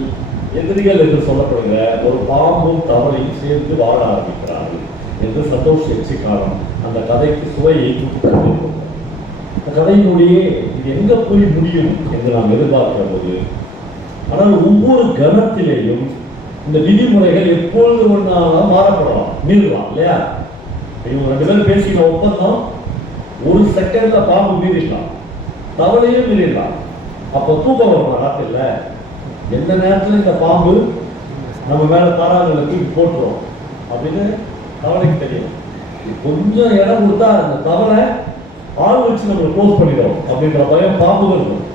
எதிரிகள் என்று சொல்லப்படுகிற ஒரு பாம்பும் தவளையும் சேர்ந்து வாழ ஆரம்பிக்கிறார்கள் என்று சந்தோஷ் எச்சிக்காரன் அந்த கதைக்கு சுவையை கொடுத்திருக்கிறார். அந்த கதையினுடைய இது எங்க போய் முடியும் என்று நாம் எதிர்பார்க்கிற போது, ஆனால் ஒவ்வொரு கணத்திலேயும் இந்த விதிமுறைகள் எப்பொழுது ஒன்றாலும் மாறப்படலாம், மீறலாம் இல்லையா? இவங்க 2 பேரும் பேசின ஒப்பந்தம் ஒரு செகண்ட்ல பாம்பு மீறிடலாம், தவளையும் மீறிடலாம். அப்போ தூக்கம் வரும் ராத்திரில. எந்த நேரத்தில் இந்த பாம்பு நம்ம மேல தாராங்களை தூக்கி போட்டுரும் அப்படின்னு தவளைக்கு தெரியும். கொஞ்சம் இடம் கொடுத்தா அந்த தவளை ஆள் வச்சு நம்மளை க்ளோஸ் பண்ணிடும் அப்படின்ற பயம் பாம்புகள் இருக்கும்.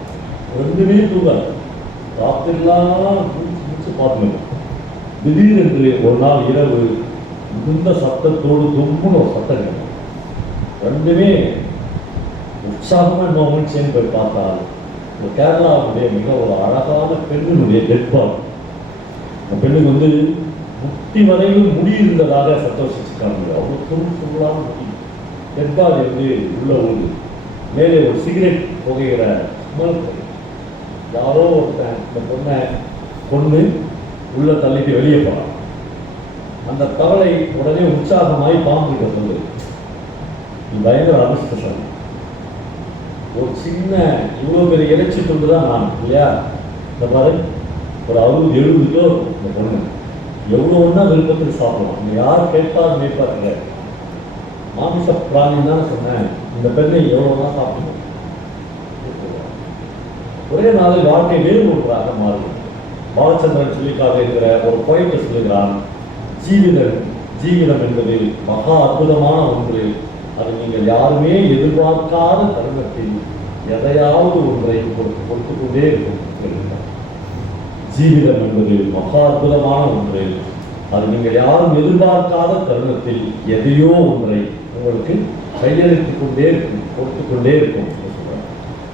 ரெண்டுமே தூங்காது. ராத்திரிலாம் முடிச்சு பார்த்துக்கணும். திடீரென்று ஒரு நாள் இரவு மிகுந்த சத்தத்தோடு தும்முன்னு ஒரு சத்தம் கேட்கும். ரெண்டுமே உற்சாகமாக மகிழ்ச்சின்னு போய் பார்த்தால் இந்த கேரளாவுடைய மிக ஒரு அழகான பெண்ணினுடைய டெட் பாடி. அந்த பெண்ணுக்கு வந்து முட்டி வரையிலும் முடி இருந்ததாக சந்தோஷிச்சுக்காங்க. அவ்வளோ துருளான முடி. டெட் பாடி வந்து உள்ள ஊரு மேலே ஒரு சிகரெட் புகைகிற ஸ்மெல். யாரோ ஒருத்தன் இந்த பொண்ணை கொண்டு உள்ள தள்ளிட்டு வெளியே போகிறான். அந்த தவளை உடனே உற்சாகமாய் பாம்புகிட்ட சொல்லு, நீ பயங்கர அதிர்ஷ்டம். ஒரு சின்ன இவ்வளோ பெரிய இறைச்சி கொண்டு தான் நான் இல்லையா? இந்த மாதிரி ஒரு 60-70 கிலோ இருக்கும் இந்த பொண்ணு. எவ்வளோ ஒன்றா விருப்பத்தில் சாப்பிடலாம். நீ யார் கேட்பார் மேற்பாருங்க. மாமிச பிராணி தான் சொன்னேன். இந்த பெண்ணை எவ்வளோதான் சாப்பிடணும். ஒரே நாளில் வாழ்க்கை வேறு ஒன்றாக மாறும். பாலச்சந்திரன் சொல்லிக்காக இருக்கிற ஒரு போயிட்டு சொல்லுகிறான், ஜீவிதம் என்பது மகா அற்புதமான ஒன்று. அது நீங்கள் யாருமே எதிர்பார்க்காத தருணத்தில் எதையாவது ஒன்றை கொடுத்து கொண்டே இருக்கும். ஜீவிதம் என்பது மகா அற்புதமான ஒன்று. அது நீங்கள் யாரும் எதிர்பார்க்காத தருணத்தில் எதையோ ஒன்றை உங்களுக்கு கையளித்துக் கொண்டே இருக்கும், கொடுத்து கொண்டே இருக்கும்.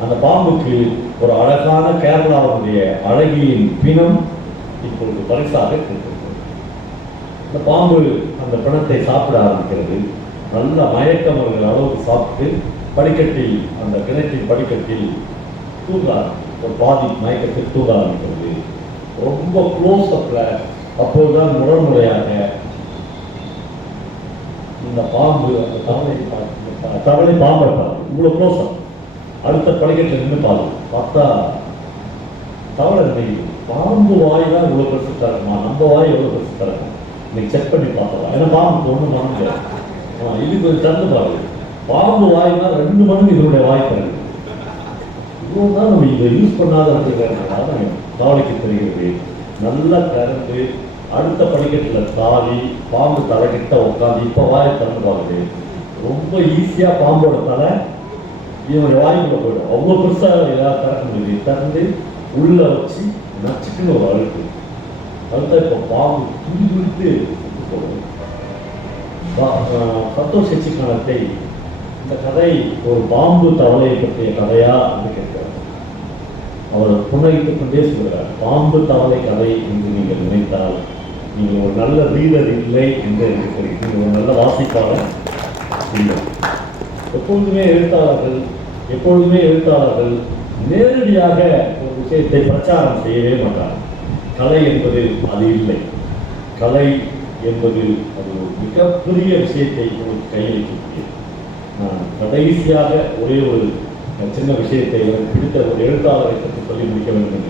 அந்த பாம்புக்கு ஒரு அழகான கேரளாவுடைய அழகியின் பிணம் இப்பொழுது பரிசாக இருக்கிறது. இந்த பாம்பு அந்த பிணத்தை சாப்பிட ஆரம்பிக்கிறது. நல்ல மயக்கம் வருகிற அளவுக்கு சாப்பிட்டு படிக்கட்டில், அந்த கிணற்றின் படிக்கட்டில் தூங்க ஒரு பாதி மயக்கத்தில் தூங்க ஆரம்பிக்கிறது. ரொம்ப க்ளோஸ் அப்பில் அப்போதுதான் முறையாக இந்த பாம்பு அந்த தவளை பாம்பை இவ்வளோ க்ளோஸ் அப் அடுத்த படிக்கட்டில் நின்று பார்த்தா தவளை நினைக்குது, பாம்பு வாய் தான் இவ்வளோ பெருசு தரக்குமா, நம்ம வாய் எவ்வளோ பெருசு தரக்கும், இன்னைக்கு செக் பண்ணி பார்க்கலாம். ஏன்னா பாம்புக்கு ஒன்றும் பண்ண முடியாது. இது கொஞ்சம் திறந்து பாருங்க, பாம்பு வாய்னா 2 மடங்கு இதனுடைய வாய் தரது. இவ்வளோ தான் நம்ம இதை யூஸ் பண்ணாதவங்க தவளைக்கு தெரிகிறது. நல்லா திறந்து அடுத்த படிக்கட்டில் தாவி பாம்பு தலைக்கிட்ட உட்காந்து இப்போ வாயை திறந்து பாருது. ரொம்ப ஈஸியாக பாம்போட தலை இவனுடைய வாய்க்குள்ள போயிடும். அவ்வளோ பெருசாக ஏதாவது திறக்க முடியுது. திறந்து உள்ள வச்சு நச்சுக்குன்னு ஒரு அழுக்கு அழுத்தா இப்போ பாம்பு துணிவிட்டு போடுது. சந்தோஷ் சச்சிகானத்தை இந்த கதை ஒரு பாம்பு தவளையை பற்றிய கதையா என்று கேட்கிறார். அவர் புன்னகித்துக் கொண்டே சொல்கிறார், பாம்பு தவளை கதை என்று நீங்கள் நினைத்தால் நீங்கள் ஒரு நல்ல ரீடர் இல்லை என்று இருக்கிறீர்கள், நீங்கள் ஒரு நல்ல வாசிப்பாளர் இல்லை. எப்பொழுதுமே எழுத்தாளர்கள் நேரடியாக ஒரு விஷயத்தை பிரச்சாரம் செய்யவே மாட்டார்கள். கலை என்பது அது இல்லை. கலை என்பது அது ஒரு மிகப்பெரிய விஷயத்தை உங்களுக்கு கையளிக்கக்கூடியது. நான் கடைசியாக ஒரே ஒரு சின்ன விஷயத்தை எனக்கு பிடித்த ஒரு எழுத்தாளரை பற்றி சொல்லி முடிக்க வேண்டும்.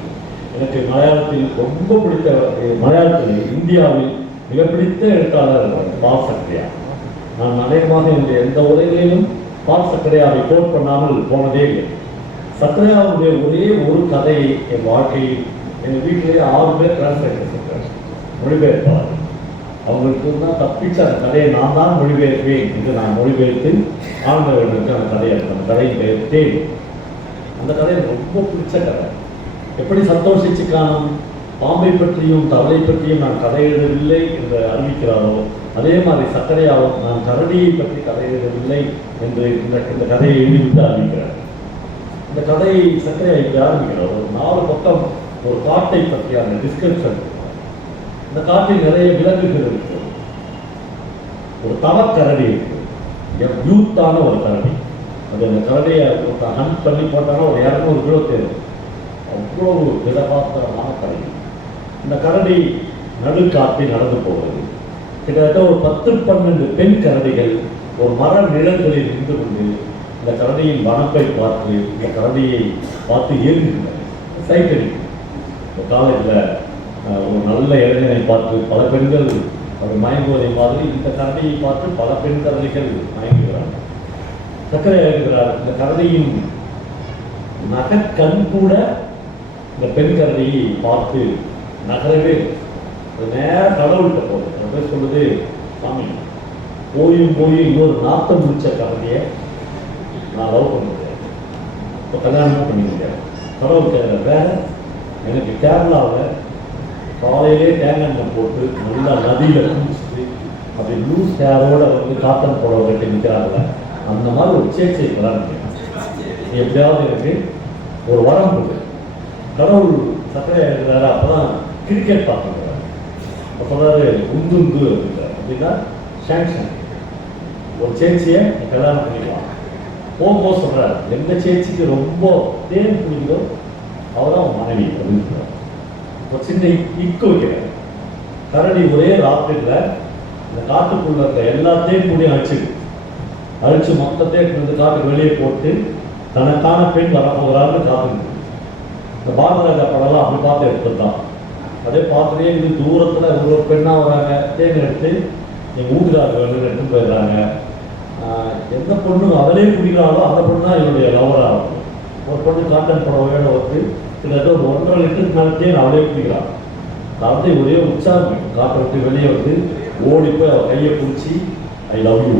எனக்கு மலையாளத்தில் ரொம்ப பிடித்த, மலையாளத்தில் இந்தியாவில் மிக பிடித்த எழுத்தாளர் பால் சக்கரையா. நான் அநேகமாக என்னுடைய எந்த உரைகளிலும் பால் சக்கரையாவை கோட் பண்ணாமல் போனதே இல்லை. சக்கரையாவுடைய ஒரே ஒரு கதையை என் வாழ்க்கையில் எங்கள் வீட்டிலேயே 6 பேர் டிரான்ஸ்லேட்டர் இருக்கிறார், மொழிபெயர்ப்பாளர். அவங்களுக்கு தான் தப்பிச்ச அந்த கதையை நான் தான் மொழிபெயர்ப்பேன் என்று நான் மொழிபெயர்த்து ஆனந்தவர்களுக்கு அந்த கதையை பெயர்த்தேன். அந்த கதை ரொம்ப பிடிச்ச கதை. எப்படி சந்தோஷ் சச்சிகானம் பாம்பை பற்றியும் தவளை பற்றியும் நான் கதை எழுதவில்லை என்று அறிவிக்கிறாரோ, அதே மாதிரி சக்கரையாவும் நான் கரடியை பற்றி கதை எழுதவில்லை என்று இந்த கதையை எழுதிவிட்டு அறிவிக்கிறார். இந்த கதையை சக்கரையா இப்படி ஆரம்பிக்கிறார். ஒரு 4 பக்கம் ஒரு காட்டை பற்றியான டிஸ்கிரிப்ஷன். இந்த காட்டில் நிறைய விலங்குகள் இருக்கு. ஒரு தவக்கரடி இருக்கு, யூத்தான ஒரு கரடி. அது அந்த கரடியை ஹண்ட் பண்ணி போட்டாலும் ஒரு 200 கிலோ தேரும். அவ்வளவு திடபாத்திரமான கரடி. இந்த கரடி நடுக்காட்டில் நடந்து போகிறது. கிட்டத்தட்ட ஒரு 10-12 பெண் கரடிகள் ஒரு மர நிழல்களில் நின்று கொண்டு இந்த கரடியின் வனப்பை பார்த்து, இந்த கரடியை பார்த்து ஏறுகின்றன. சைக்கிள் காலேஜில் ஒரு நல்ல இளைஞனை பார்த்து பல பெண்கள் அவர் மயங்குவதை மாதிரி இந்த கரடியை பார்த்து பல பெண் கரடிகள் மயங்குகிறார்கள். சக்கரை எழுதுகிறார், இந்த கரடியின் நகக்கண் கூட இந்த பெண் கரடியை பார்த்து நகரவே நேரம் கடவுள்கிட்ட போகுது. அப்படியே சொல்லுது, சாமி போய் இன்னொரு நாத்தம் முடிச்ச கரடியை நான் லவ் பண்ண முடியாது, இப்போ கல்யாணமும் பண்ணி முடியாது. கடவுள் கேட்குற வேற எனக்கு கேரளாவில் காலையிலே தேங்காய் போட்டு நல்லா நதியில் குளிச்சுட்டு அப்படி லூஸ் ஹேரோட வந்து காட்டன் புடவை கட்டி நிற்கிறாங்கல்ல, அந்த மாதிரி ஒரு சேச்சை கல்யாணம் எப்படியாவது எனக்கு ஒரு வரம் கொடுக்கு. கடவுள் சக்கரையாக இருக்கிறாரு. அப்போ தான் கிரிக்கெட் பார்த்துக்கிறாரு. அப்போ சொல்கிறாரு உந்து அப்படிங்கிறார். அப்படின்னா சாங்ஷன் ஒரு சேச்சியை கல்யாணம் பண்ணிக்கலாம். போகும்போது சொல்கிறார், எந்த சேச்சிக்கு ரொம்ப தேன் பிடிக்குதோ அவர் தான் மனைவி அப்படின்னு சொல்கிறார். ஒரு சின்ன இக்கு வைக்கிறார். கரடி ஒரே ராத்திரியில் இந்த காட்டுக்குள்ள இருக்க எல்லாத்தையும் கூடியும் அழிச்சு மொத்தத்தையும் இந்த காட்டுக்கு வெளியே போட்டு தனக்கான பெண் வரப்போகிறாருன்னு காத்துக்கு. இந்த பாரதராஜா படம்லாம் அப்படி பார்த்து எடுத்துருந்தான். அதே பார்த்துட்டே இது தூரத்தில் ஒரு பெண்ணாக வராங்க, தேன் எடுத்து எங்கள் வீட்டுக்காரர்கள் எடுத்து போயிடுறாங்க. எந்த பொண்ணு அதிலே குடிக்கிறாளோ அந்த பொண்ணு தான் என்னுடைய லவராக இருக்கும். ஒரு பொண்ணு காட்டன் புடவையோட வந்து கிட்டத்தட்ட ஒரு 1.5 லிட்டருக்கு மேலே தேன் அவளே குடிக்கிறான். தந்தை ஒரே உற்சாகம் காற்றை விட்டு வெளியே வந்து ஓடி போய் அவள் கையை பிடிச்சி ஐ லவ் யூ.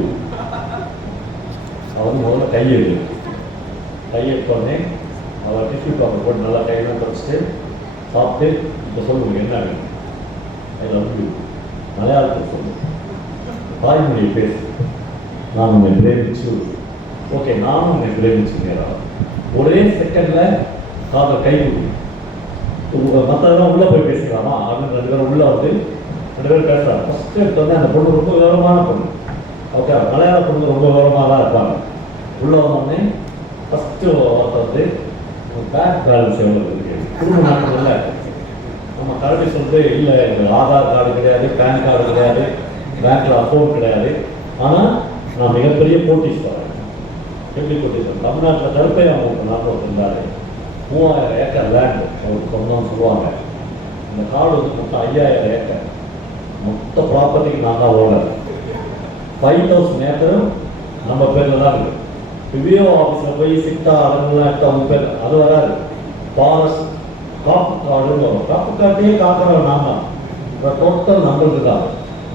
அவன் முதல்ல கையை பண்ணேன். அவள் டிஷ்யூ பேப்பர் போட்டு நல்லா கையெல்லாம் தொடச்சிட்டு சாப்பிட்டு இப்போ சொல்லுங்க என்ன வேணும், ஐ லவ் யூ மலையாளத்தில் சொல்லு, தாய்மொழியை பேசு, நான் உன்னை பிரேமிச்சு. ஓகே, நானும் உன்னை பிரேமிச்சு நேரம் ஒரே செகண்டில் காதல் கை கொடுக்கும். மற்றதெல்லாம் உள்ளே போய் பேசிக்கலாமா அப்படின்னு 2 பேரும் உள்ளே வந்து 2 பேரும் பேசுகிறாங்க. ஃபஸ்ட்டு எடுத்து வந்து அந்த பொண்ணு ரொம்ப விவரமான பொண்ணு. ஓகே, மலையாள பொண்ணு ரொம்ப விவரமாக தான் இருப்பாங்க. உள்ளே வந்தோடனே ஃபஸ்ட்டு வந்து பேங்க் பேலன்ஸ் எவ்வளோ இருக்குது, குடும்ப நாட்டில் நம்ம கரடி சொல்லிட்டு இல்லை எங்களுக்கு ஆதார் கார்டு கிடையாது, பேன் கார்டு கிடையாது, பேங்க்கில் அக்கௌண்ட் கிடையாது, ஆனால் நான் மிகப்பெரிய கோட்டீஸ்வரன். எப்படி கோட்டீஸ்வரன்? தமிழ்நாட்டில் கருப்பை அவங்க நாட்டில் இருந்தார். 3000 ஏக்கர் லேண்டு அவருக்கு சொந்தம்னு சொல்லுவாங்க. இந்த காடு வந்து மொத்தம் 5000 ஏக்கர். மொத்த ப்ராப்பர்ட்டிக்கு நான் தான் ஓனர். 5000 ஏக்கரும் நம்ம பேரில் தான் இருக்குது. விஓ ஆஃபீஸில் போய் சிட்டா அடங்குலாம் எடுத்து அவங்க பேர் அது வராது. ஃபாரஸ்ட் காப்பு காடுன்னு வரும். காப்பு காட்டையே காக்கிறவன் நான் தான். டோட்டல் நம்மளுக்கு தான்.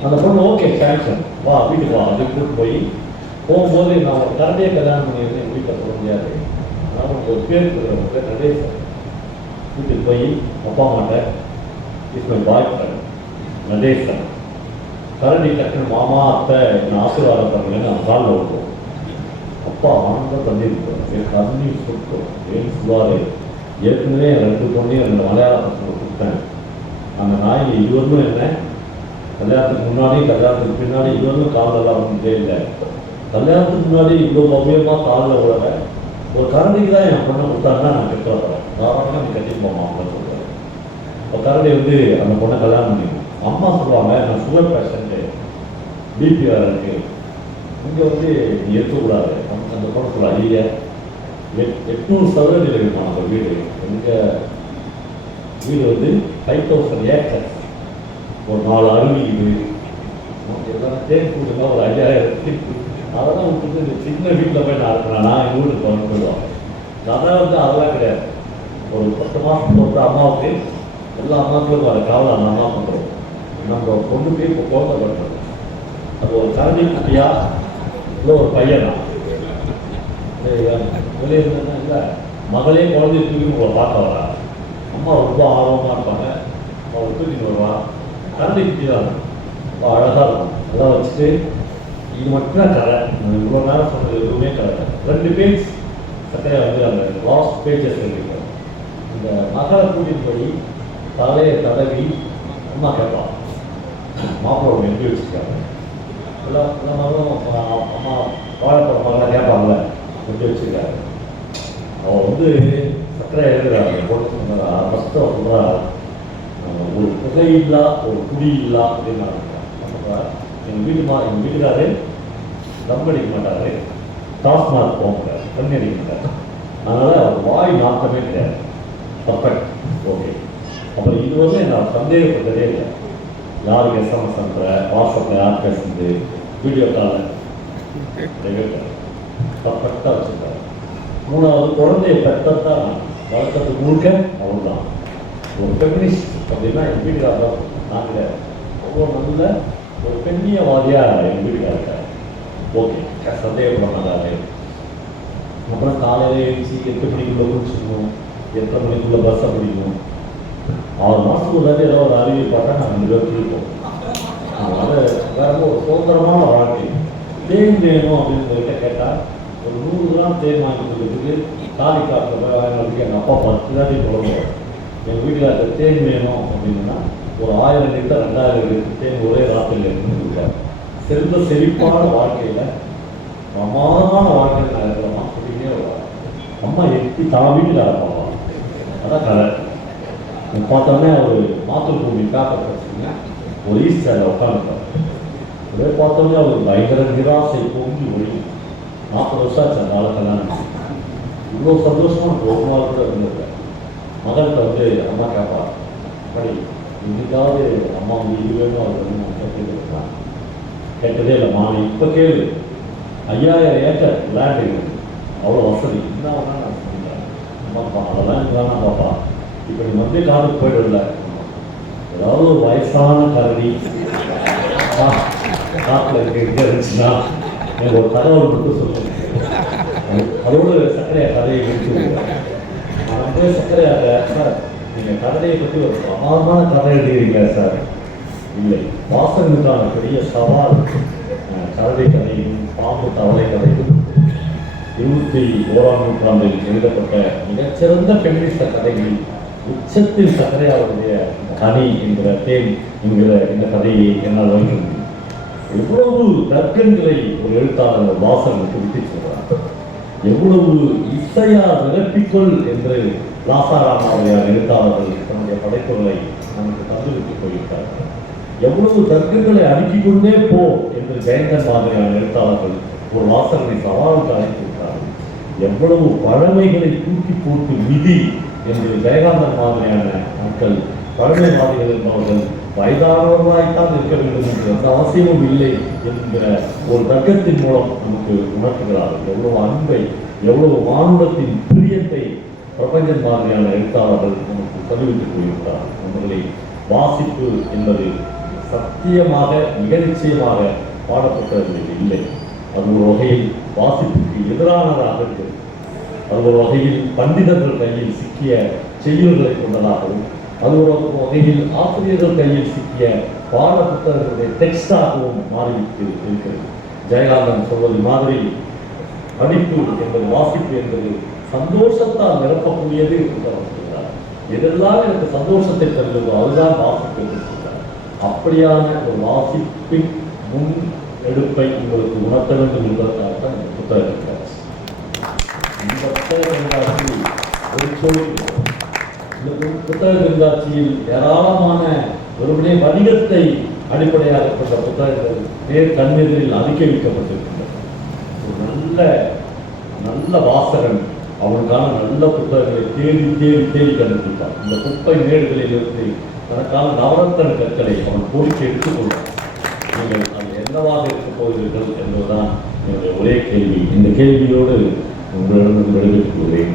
அந்த பொண்ணு ஓகே சேங்ஷன் வா வீட்டுக்கு வா அப்படின்னு கூப்பிட்டு போகும்போது நான் ஒரு கரடியை கல்யாணம் பண்ணியிருந்தேன். எங்கள் வீட்டில் போக முடியாது. நான் ஒரு பேர் நடேசன். வீட்டுக்கு போய் அப்பா அம்மாட்ட is my boy friend Natesan. கரடி டக்குன்னு மாமா அத்தை என்ன ஆசீர்வாதம் பண்ணுறேன்னு நான் காலில் விட்டுருவோம். அப்பா ஆனந்த தண்ணீர் தண்ணீர் சுத்தம் ஏன் சொல்லுவார். ஏற்கனவே 2 பொண்ணையும் 2 மலையாள பசங்க கொடுத்தேன். அந்த நாய் இதுவரையும் என்ன கல்யாணத்துக்கு முன்னாடி கல்யாணத்துக்கு பின்னாடி இதுவரையும் காதெல்லாம் வந்துட்டே இல்லை. கல்யாணத்துக்கு முன்னாடி இவ்வளோ பவ்யமாக காலில் விட ஒரு கரண்டிக்கு தான் என் பொண்ணை கொடுத்தாங்கன்னா நான் கெட்டு வரேன். தாராளமாக நீ கட்டிட்டு போமா அப்படின்னு சொல்லுவார். இப்போ கரண்டி வந்து அந்த பொண்ணை கல்யாணம் பண்ணிக்கணும். அம்மா சொல்லுவாங்க நான் சுகர் பேஷண்ட்டு, பிபி வேறு இருக்கு, இங்கே வந்து நீ இருக்கக்கூடாது. அந்த பொண்ணு சொல்லுவாங்க ஐயா 800 சதுரடியில் இருக்குமா அந்த வீடு. எங்கள் வீடு வந்து 5000 ஏக்கர், ஒரு 4 அருவி இது எல்லாம் தேன் கூட்டுங்க, ஒரு 5000 அதெல்லாம் விட்டுட்டு இந்த சின்ன வீட்டில் போய் நான் இருக்கிறேன். நான் எங்கள் வீட்டுக்கு போயிடுவாங்க. கதை வந்து அதெல்லாம் கிடையாது. ஒரு 10 மாதம் வந்து அம்மாவுக்கு எல்லா அம்மாக்களுக்கும் வர காவலை அந்த அம்மா பண்ணுறோம். நம்ம பொண்ணுக்கு இப்போ குழந்தை பண்ணுறது அது ஒரு கரண்டி குட்டியா இல்லை ஒரு பையனா வெளியே இருந்தா இல்லை மகளே குழந்தைய தூக்கி உங்களை பார்க்க வரா. அம்மா ரொம்ப ஆர்வமாக இருப்பாங்க. அவளை தூக்கிட்டு வருவா. கரண்டி குட்டி தான் ரொம்ப அழகாக இருக்கும். அதெல்லாம் வச்சுட்டு இது மட்டும் தான் கதை. இவ்வளோ நேரம் சொன்னது எதுவுமே கதை. 2 பேஜ் சட்டையாக வந்து அந்த லாஸ்ட் பேஜஸ் இருக்கு. இந்த மகளை கூட்டிட்டு போய் தலையை தடவி அம்மா கேட்பான் மாப்பிள்ளை எப்படி வச்சுருக்காங்க எல்லா மகளும் அம்மா வாழைப்பழம் மகளாக கேட்பாங்கல்ல எப்படி வச்சுருக்காரு. அவள் வந்து சட்டை எழுதுறாங்க போட்டு ஃபஸ்ட்டு அவள் சொல்கிறா ஒரு புகை இல்லா ஒரு குடி இல்லா அப்படின்னு நான் எங்கள் வீட்டுக்காரு தம் அடிக்க மாட்டார், டாஸ்மார்க் போக மாட்டார், தண்ணி அடிக்க மாட்டார். அதனால் அவர் வாய் நாட்டமே கிடையாது. Perfect okay. அப்புறம் இது வந்து நான் சந்தேகப்பட்டதே இல்லை. யாருக்கு எஸ்எம்எஸ் அனுப்புகிற, வாட்ஸ்அப்பில் யார் பேசுறது, வீடியோ கால் பர்ஃபெக்டாக வச்சுருக்காரு. 3வது குழந்தைய பெற்றத்தான் வளர்க்கறதுக்கு முழுக்க அவர் தான். ஒரு ஃபெமினிஸ்ட் அப்படின்னா எங்கள் வீட்டுக்காரர் தான். நான் கிடையாது. அவ்வளோ நல்ல ஒரு பெண்ணியவாதியாக எங்கள் வீட்டுக்காரர் இருக்கார். ஓகே சந்தேகப்பட மாட்டாரு. அப்புறம் காலையில் எழுச்சி 8 மணிக்குள்ளே குடிச்சிக்கணும், 8 மணிக்குள்ளே பஸ்ஸை பிடிக்கணும். 6 மாதத்துக்கு ஒரு ஏதோ ஒரு அறிவியல் பார்த்தா நாங்கள் 2 பேர் பிடிப்போம். அதனால் வேற ஒரு சுதந்திரமான வாழ்க்கை. தேன் வேணும் அப்படின்னு சொல்லிட்டு கேட்டால் ஒரு 100 கிராம் தேன் வாங்கி கொடுக்குறதுக்கு தாலி காட்டில் போய் வாங்கினதுக்கு எங்கள் அப்பா 10 தாட்டி புலம்புவார். எங்கள் வீட்டில் தேன் வேணும் அப்படின்னா ஒரு 1000 லிட்டர் 2000 லிட்டர் தேன் ஒரே ராத்திரியில் இருக்குன்னு கொடுப்பார். செல்வ செழிப்பான வாழ்க்கையில் பிரமாதமான வாழ்க்கையில் நான் இருக்கிறோமா அப்படின்னே வருவார். அம்மா எப்படி தான் வீட்டில் இருப்பாங்க. அதான் கதை. பார்த்தோன்னே ஒரு மாத்தூர் பேப்பர் படிச்சுங்க ஒரு ஈஸ்டரில் உட்காந்துருப்பார். அதே பார்த்தோன்னே அவர் பயங்கர நிராசை பொங்கி ஒழியும். 40 வருஷம் ஆச்சு அந்த ஆளுக்கெல்லாம். இவ்வளோ சந்தோஷமாக ஒரு நாள் கூட இருந்திருக்கார். மகன்கிட்ட வந்து அம்மா கேட்பார், அப்படி இன்னைக்காவது அம்மா வந்து இது வேணும் அது வேணும் கேட்டுருக்கான். கேட்டதே இல்லை மாமி. இப்போ கேளு 5000 ஏக்கர் லேண்ட் இருக்குது, அவ்வளோ வசதி என்ன வேணால் நான் சொல்லிட்டேன். அம்மாப்பா அதெல்லாம் வேணாம் பாப்பா, இப்போ நீ வந்து காலுக்கு போய்டும்ல ஏதாவது ஒரு வயசான கரடி காட்டில் இருக்க இருந்துச்சுன்னா எனக்கு ஒரு தகவல் மட்டும் சொல்லுங்க. அதோடு சர்க்கரையா கதையை முடிச்சு நான் போய் சர்க்கரையாக சார் நீங்கள் கதையை பற்றி ஒரு பிரமாதமான கதை எழுதுகிறீங்க சார். இல்லை, வாசகனுக்கான பெரிய சவால் கதை கதையும் பாம்பு தவளை கதையும் 21ஆம் நூற்றாண்டில் எழுதப்பட்ட மிகச்சிறந்த பெண்ணிச கதைகளில் உச்சத்தில் சர்க்கரையாவுடைய கனி என்கிற தேன் என்கிற இந்த கதையை என்னால் வைக்க முடியும். எவ்வளவு தர்க்கங்களை ஒரு எழுத்தாளர் வாசகனுக்கு விட்டு சொல்றார். எவ்வளவு இசையா நிரப்பிக்கொள் என்று லாசாராமாவுடைய எழுத்தாளர்கள் தன்னுடைய படைப்புகளை நமக்கு தந்துவிட்டு போயிருக்கிறார்கள். எவ்வளவு தர்க்கங்களை அடுக்கிக் கொண்டே போ என்று ஜெயந்தன் மாதிரியான எழுத்தாளர்கள் ஒரு வாசகனை சவாலுக்கு அழைத்திருக்கிறார்கள். எவ்வளவு பழமைகளை தூக்கி போட்டு விதி என்று ஜெயகாந்தன் மாதிரியான மக்கள் பழமைவாதிகள் என்பவர்கள் வயதானவர்களாய்த்தான் இருக்க வேண்டும் என்று எந்த அவசியமும் இல்லை என்கிற ஒரு தர்க்கத்தின் மூலம் நமக்கு உணர்த்துகிறார்கள். எவ்வளவு அன்பை, எவ்வளவு மானுடத்தின் பிரியத்தை பிரபஞ்சன் மாதிரியான எழுத்தாளர்கள் நமக்கு தெரிவித்துக் கொண்டிருக்கிறார்கள். நம்மளை வாசிப்பு என்பது சத்தியமாக மிக நிச்சயமாக பாடப்பட்டவர்கள் இல்லை. அது ஒரு வகையில் வாசிப்புக்கு எதிரானதாக இருக்கிறது. அது ஒரு வகையில் பண்டிதர்கள் கையில் சிக்கிய செய்யுள்களை கொண்டதாகவும், அது ஒரு வகையில் ஆசிரியர்கள் கையில் சிக்கிய பாட புத்தகங்களுடைய டெக்ஸ்டாகவும் மாறிவிட்டு இருக்கிறது. ஜெயகாந்தன் சொல்வது மாதிரி படிப்பு என்பது, வாசிப்பு என்பது சந்தோஷத்தால் நிரப்பக்கூடியது என்று அவர் சொல்கிறார். எதெல்லாம் எனக்கு சந்தோஷத்தை தருகிறதோ அதுதான் வாசிப்பு என்று சொல்கிறார். அப்படியான ஒரு வாசிப்பின் முன் எடுப்பை உங்களுக்கு உணர்த்த வேண்டும் என்பதற்காகத்தான் இந்த புத்தக கண்காட்சி. இந்த புத்தக கண்காட்சி ஒரு சோழி. இந்த புத்தக கண்காட்சியில் ஏராளமான ஒருவருடைய வணிகத்தை அடிப்படையாக கொண்ட புத்தகங்கள் நேர் கண்ணெதிரில் அடுக்கி வைக்கப்பட்டிருக்கின்றன. ஒரு நல்ல வாசகன் அவனுக்கான நல்ல புத்தகங்களை தேடி தேடி தேடி கண்டுபிடிப்பான். இந்த குப்பை மேடுகளில் இருந்து தனக்கான நவரத்தன கற்களை அவன் பொறுக்கி எடுத்துக்கொள்வான். நீங்கள் அது என்னவாக இருக்க போகிறீர்கள் என்பதுதான் என்னுடைய ஒரே கேள்வி. இந்த கேள்வியோடு உங்களிடம் விடைபெற்றுக் கொள்கிறேன்.